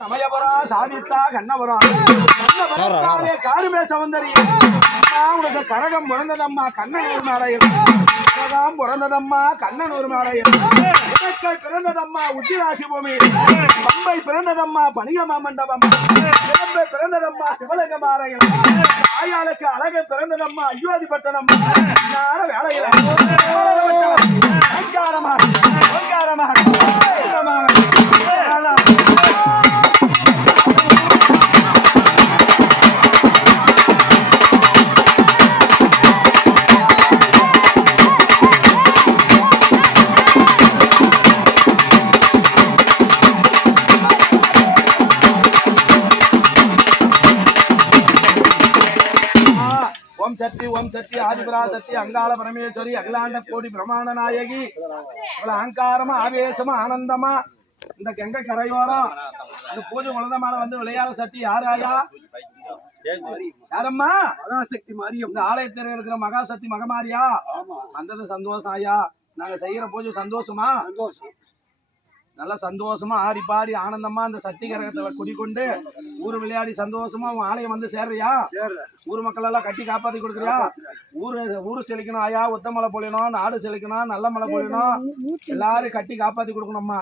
சமயபுரா சாதித்தா கண்ணபுரம் கண்ணபுரத்தாலே காருமே சௌந்தரி உனக்கு கரகம் பிறந்ததம்மா கண்ணனூர் மேலையில் கரகம் பிறந்ததம்மா கண்ணனூர் மேலையில் உனக்கை பிறந்ததம்மா உத்திராசி பூமி பம்பை பிறந்ததம்மா பணிகமா மண்டபம் சிறப்பை பிறந்ததம்மா சிவலிங்க மாலையில் ஆயாளுக்கு அழகை பிறந்ததம்மா அயோத்தி பட்டணம் வேலையில் ஓம் சக்தி ஆதிபராசக்தி அங்காள பரமேஸ்வரி அகிலாண்ட கோடி பிரமாண நாயகி அகங்காரமா ஆவேசமா ஆனந்தமா இந்த கங்கை கரையோரம் இந்த பூஜை உலகமான வந்து விளையாட சக்தி யாராயா யாரம்மா மகாசக்தி மாரியம் இந்த ஆலயத்தில் இருக்கிற மகாசக்தி மகமாரியா வந்தது சந்தோஷம் ஆயா நாங்க செய்யற பூஜை சந்தோஷமா நல்ல சந்தோஷமா ஆடி பாடி ஆனந்தமா அந்த சக்தி கரகத்தை குடிக்கொண்டு ஊரு விளையாடி சந்தோஷமா உன் ஆலயம் வந்து சேர்றியா ஊர் மக்கள் எல்லாம் கட்டி காப்பாத்தி கொடுக்குறியா ஊரு செழிக்கணும் ஆயா ஒத்த மலை பொழியணும் நாடு செழிக்கணும் நல்ல மலை பொழியணும் எல்லாரும் கட்டி காப்பாத்தி கொடுக்கணும்மா